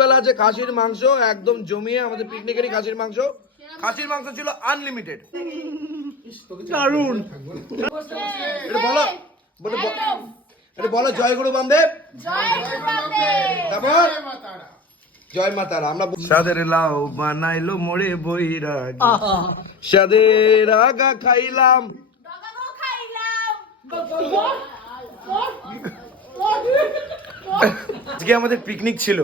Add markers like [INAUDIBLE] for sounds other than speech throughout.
বেলা আছে খাসির মাংস একদম জমিয়ে আমাদের পিকনিকেরই খাসির মাংস খাসির মাংস ছিল আনলিমিটেড বলো জয় গুরু বামদেব। তারপর? জয় মা আমরা সাদের লাউ বানাইলো মোড়ে বইরাগ সাদের আগা খাইলাম। আজকে আমাদের পিকনিক ছিল।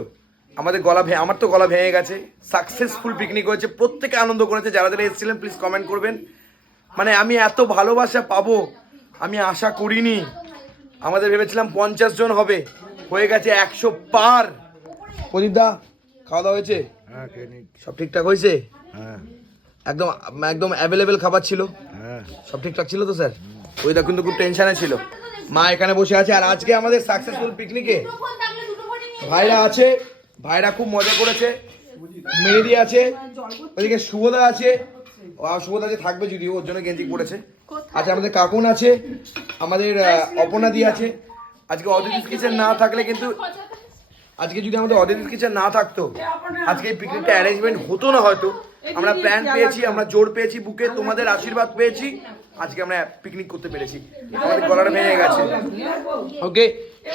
আমাদের গলা ভেঙে আমার তো গলা ভেঙে গেছে। সাকসেসফুল পিকনিক হয়েছে। প্রত্যেকে আনন্দ করেছে। যারা যারা এসেছিলেন প্লিজ কমেন্ট করবেন। মানে আমি এত ভালোবাসা পাবো আমি আশা করিনি। আমাদের ভেবেছিলাম পঞ্চাশ জন হবে। হয়ে গেছে একশো পার। প্রদীপ দা খাওয়া দাওয়া হয়েছে? হ্যাঁ সব ঠিকঠাক হয়েছে? হ্যাঁ। একদম একদম অ্যাভেলেবেল খাবার ছিল? হ্যাঁ। সব ঠিকঠাক ছিল তো স্যার? ওইটা কিন্তু খুব টেনশনে ছিল। মা এখানে বসে আছে। আর আজকে আমাদের সাকসেসফুল পিকনিকে ভাইরা আছে। ভাইরা খুব মজা করেছে মেহেদি আছে ওইদিকে শুভদা আছে। শুভদা যে থাকবে যদি ওর জন্য গেঞ্জি পড়েছে আচ্ছা আমাদের কাকুন আছে আমাদের অপর্ণাদি আছে। আজকে অদিতিস কিচেন না থাকলে কিন্তু আজকে যদি আমাদের অদিতিস কিচেন না থাকতো আজকে এই পিকনিকটা অ্যারেঞ্জমেন্ট হতো না হয়তো। আমরা প্ল্যান পেয়েছি আমরা জোর পেয়েছি বুকে তোমাদের আশীর্বাদ পেয়েছি। আজকে আমরা পিকনিক করতে পেরেছি। আমাদের গলাটা ভেঙে গেছে। ওকে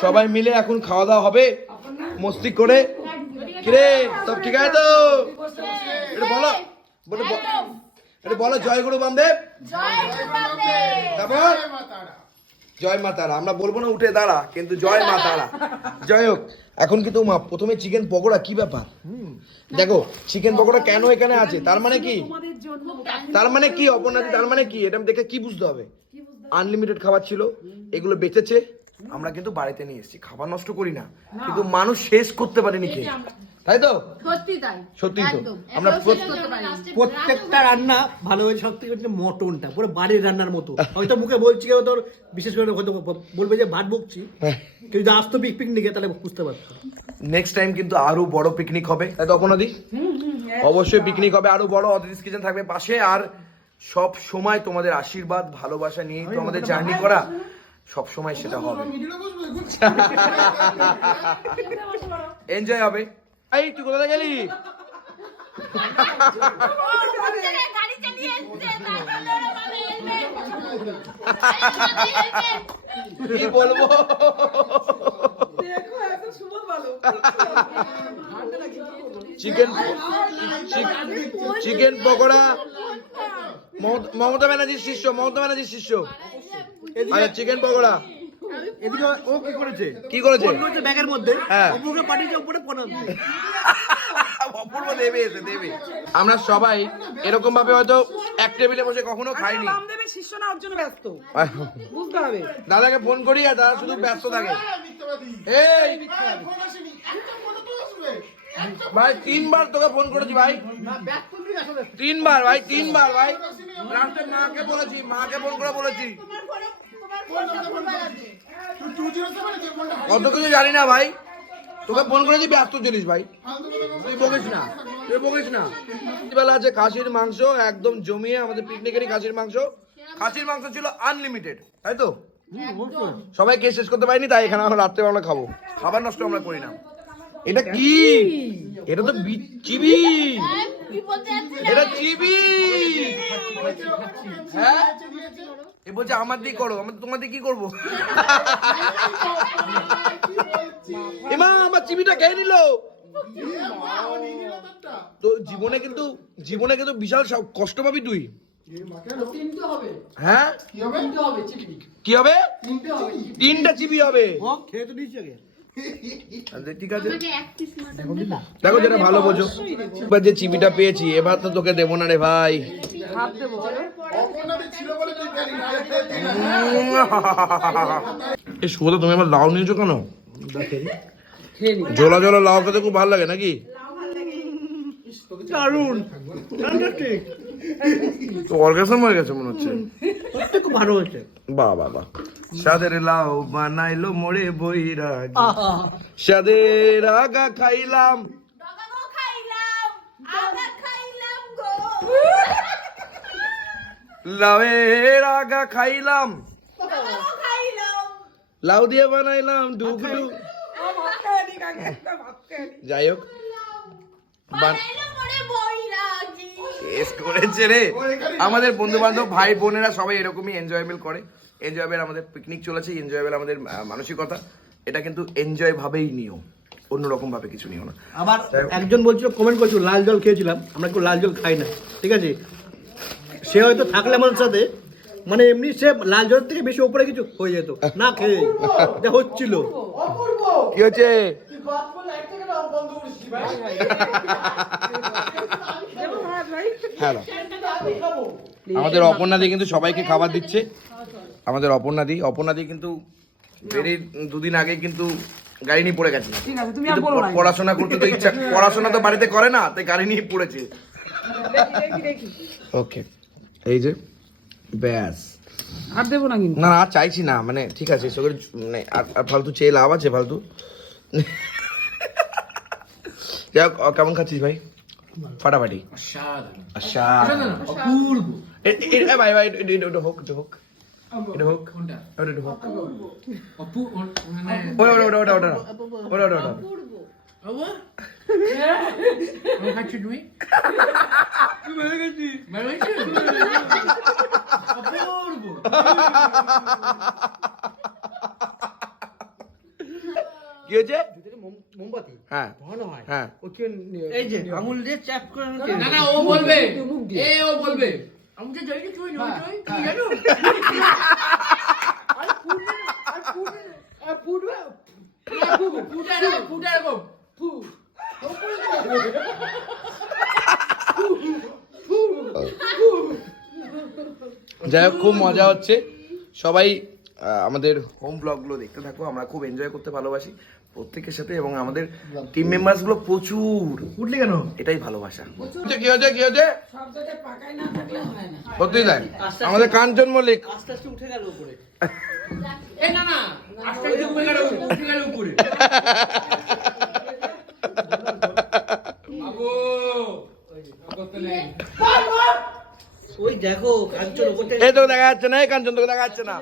সবাই মিলে এখন খাওয়া দাওয়া হবে। মস্তি করে কিরে সব ঠিক আছে তো? এটা বলো বলো এটা বলো জয় গুরু বামদেব। তারপর জয় মা তারা। আমরা বলব না উঠে দাঁড়া কিন্তু জয় মা তারা। জয় হোক এখন কিন্তু মা প্রথমে চিকেন পকোড়া কি ব্যাপার? দেখো চিকেন পকোড়া কেন এখানে আছে? তার মানে কি? তার মানে কি অপর্ণাদি তার মানে কি? এটা দেখে কি বুঝতে হবে? আনলিমিটেড খাবার ছিল এগুলো বেঁচেছে। আমরা কিন্তু বাড়িতে নিয়ে এসেছি খাবার নষ্ট করি না। কিন্তু মানুষ শেষ করতে পারেনি খেয়ে। তাই তো? সত্যি তাই। সত্যি তো। আমরা। প্রত্যেকটা রান্না ভালো হয়েছে সব থেকে হচ্ছে মটনটা পুরো বাড়ির রান্নার মতো। [LAUGHS] হয়তো মুখে বলছি কেউ তোর বিশেষ করে হয়তো বলবে যে ভাত বকছি। কেউ যদি আসতো পিক পিকনিকে তাহলে বুঝতে পারতো নেক্সট টাইম কিন্তু আরও বড় পিকনিক হবে। তাই তো অপর্ণাদি অবশ্যই পিকনিক হবে। আরও বড় অতিথি কিচেন থাকবে পাশে। আর সব সময় তোমাদের আশীর্বাদ ভালোবাসা নিয়েই তো আমাদের জার্নি করা সব সময় সেটা হবে। এনজয় [LAUGHS] [LAUGHS] হবে। এই তুই কোথায় গেলি। কি বলব? চিকেন চিকেন পকোড়া মমতা- মমতা ব্যানার্জির শিষ্য মমতা ব্যানার্জির শিষ্য। আচ্ছা চিকেন পকোড়া। এদিকে ও কি করেছে? কি করেছে? ফোন করেছে ব্যাগের মধ্যে হ্যাঁ। অপুকে পাঠিয়েছে উপরে। অপূর্ব দেবে এসে দেবে। আমরা সবাই এরকম ভাবে হয়তো এক টেবিলে বসে কখনো খাইনি। শিষ্য না ওর জন্য ব্যস্ত। বুঝতে হবে। দাদাকে ফোন করি আর দাদা শুধু ব্যস্ত থাকে। এই ভাই তিনবার তোকে ফোন করেছি ভাই। তিনবার ভাই তিনবার ভাই। মাকে বলেছি মাকে ফোন করে বলেছি। কত কিছু জানি না ভাই। তোকে ফোন করেছি ব্যস্ত জিনিস ভাই। তুই বকিস না তুই বকিস না। বেলা আছে খাসির মাংস একদম জমিয়ে আমাদের পিকনিকেরই খাসির মাংস। খাসির মাংস ছিল আনলিমিটেড তাই তো? সবাই কে শেষ করতে পারিনি তাই এখানে আমরা রাত্রে আমরা খাব। খাবার নষ্ট আমরা করি না। এটা কি? এটা তো চিবি। যাচ্ছি এটা চিবি। হ্যাঁ? এ বলছে আমার দিয়ে করো আমার তোমার দিয়ে কি করব? এমা আমার চিবিটা খেয়ে নিল। তো জীবনে কিন্তু জীবনে কিন্তু বিশাল সব- কষ্ট পাবি তুই। হ্যাঁ? কি হবে? তিনটা চিবি হবে। ও খেয়ে তো দিয়েছি আগে। আচ্ছা, ঠিক আছে। দেখো যেটা ভালো বোঝো। এবার যে চিবিটা পেয়েছি এবার তো তোকে দেবো না রে ভাই। এই শুভদা তুমি আমার লাউ নিয়েছো কেন? জোলা জোলা লাউ খেতে খুব ভালো লাগে নাকি? দারুণ। ফ্যান্টাস্টিক তো অর্গাসম হয়ে গেছে মনে হচ্ছে। খুব ভালো হয়েছে। বাহ বাহ বাহ। সাদের লাউ বানাইলো মোড়ে বইরাগ আহা। সাদের আগা খাইলাম ডগাগো খাইলাম আগা খাইলাম গো লাউয়ের আগা খাইলাম। লাউ দিয়ে বানাইলাম ডুগডু। যাই হোক। বান- বানাইলো মোরে বৈরাগী। টেস্ট করেছে রে। আমাদের বন্ধু বান্ধব ভাই বোনেরা সবাই এরকমই এনজয়েবল করে। এনজয়েবল আমাদের পিকনিক চলেছে এনজয়েবল আমাদের মানসিকতা। এটা কিন্তু এনজয় ভাবেই নিও। অন্যরকম ভাবে কিছু নিও না। আবার একজন বলছিল কমেন্ট করছিল লাল জল খেয়েছিলাম। আমরা কেউ লাল জল খাই না। ঠিক আছে? সে হয়তো থাকলে আমার সাথে মানে এমনি সে লাল জল থেকে বেশি উপরে কিছু হয়ে যেত। না খেয়ে যা হচ্ছিল। কি হচ্ছে হ্যালো আমাদের অপর্ণাদি কিন্তু সবাইকে খাবার দিচ্ছে। আমাদের অপর্ণাদি অপর্ণাদি কিন্তু বেরিয়ে দুদিন আগে কিন্তু গাড়ি নিয়ে পড়ে গেছে। ঠিক আছে তুমি আর কিন্তু বলো না। প- পড়াশোনা করতে তো ইচ্ছা পড়াশোনা তো বাড়িতে করে না তাই গাড়ি নিয়ে পড়েছে। ওকে এই যে ব্যাস। আর দেবো না কিন্তু। না না আর চাইছি না মানে ঠিক আছে সবের মানে আর ফালতু চেয়ে লাভ আছে ফালতু। যাই হোক, কেমন খাচ্ছিস ভাই? ফাটাফাটি। আচ্ছা ভাই ভাই এটা- এটা- এটা হোক এটা হোক। এটা হোক। ওটা এটা হোক। ওটা ওটা ওটা ওটা ওটা না। ওটা ওটা ওটা কি হয়েছে মোমবাতি হ্যাঁ ধরানো হয় হ্যাঁ ওকে এই যে আঙুল দিয়ে চ্যাপ করে না না ও বলবে মুখ দিয়ে এ ও বলবে আমি যে জানি তুই নই তুই কি জানো ফুটা রে ফুটা রে যাই হোক খুব মজা হচ্ছে। সবাই আমাদের হোম ব্লগগুলো দেখতে থাকো আমরা খুব এনজয় করতে ভালোবাসি প্রত্যেকের সাথে এবং আমাদের টিম মেম্বার্সগুলো প্রচুর। উঠলি কেন? এটাই ভালোবাসা। কি হচ্ছে কি হচ্ছে? সত্যি তাই? আমাদের কাঞ্চন মল্লিক। আস্তে আস্তে উঠে গেল উপরে। [LAUGHS] না গেল গেল [LAUGHS] তো নেই। ওই দেখো কাঞ্চন থেকে এই তো দেখা যাচ্ছে না এই কাঞ্চন তোকে দেখা যাচ্ছে না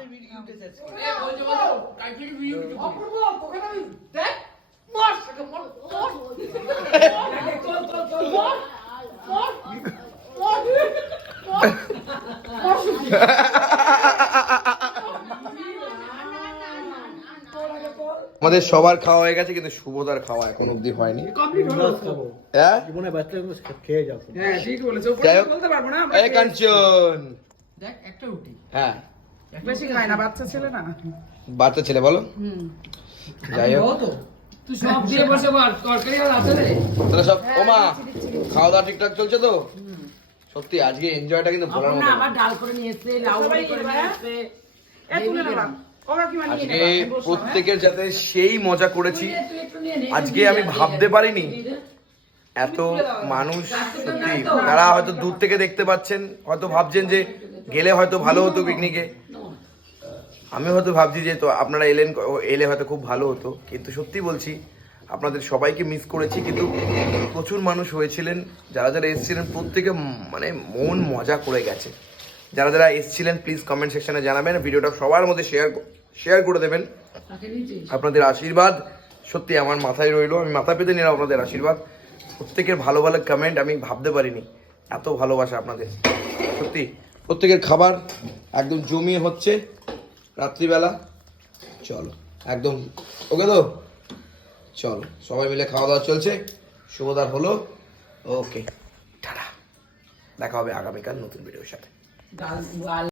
এ বলছো বলছো আমাদের সবার খাওয়া হয়ে গেছে কিন্তু শুভদার খাওয়া এখন অবধি হয়নি। হ্যাঁ? বাচ্চা খেয়ে যাও হ্যাঁ ঠিক বলেছ। ওপরে যাই হোক। বলতে পারব না এই কাঞ্চন। দেখ একটা রুটি। হ্যাঁ। বেশি খাই না বাচ্চা ছেলে না। বাচ্চা ছেলে বলো। যাই হোক। তো। তুই সব দিয়ে বসে বল তরকারি আর আছে রে। তাহলে সব ওমা খাওয়া দাওয়া ঠিকঠাক চলছে তো? সত্যি আজকে এনজয়টা কিন্তু ভোলার মতো না। ডাল করে নিয়ে এসে লাউ করে নিয়ে। এ তুলে আজকে আমি হ্যাঁ? প্রত্যেকের সাথে সেই মজা করেছি। আজকে আমি ভাবতে পারিনি। এত মানুষ সত্যি তারা হয়তো দূর থেকে দেখতে পাচ্ছেন হয়তো ভাবছেন যে গেলে হয়তো ভালো হতো পিকনিকে আমি হয়তো ভাবছি যে তো আপনারা এলেন এলে হয়তো খুব ভালো হতো। কিন্তু সত্যি বলছি আপনাদের সবাইকে মিস করেছি কিন্তু প্রচুর মানুষ হয়েছিলেন যারা যারা এসেছিলেন প্রত্যেকে মানে মন মজা করে গেছে। যারা যারা এসেছিলেন প্লিজ কমেন্ট সেকশনে জানাবেন। ভিডিওটা সবার মধ্যে শেয়ার শেয়ার করে দেবেন। আপনাদের আশীর্বাদ। সত্যি আমার মাথায় রইল। আমি মাথা পেতে নিলাম আপনাদের আশীর্বাদ। প্রত্যেকের ভালো ভালো কমেন্ট আমি ভাবতে পারিনি। এত ভালোবাসা আপনাদের। সত্যি, প্রত্যেকের খাবার একদম জমিয়ে হচ্ছে রাত্রিবেলা। চলো, একদম। ওকে তো? চলো, সবাই মিলে খাওয়া দাওয়া চলছে। শুভদার হলো। Okay, tata. দেখা হবে আগামীকাল নতুন ভিডিওর সাথে। กา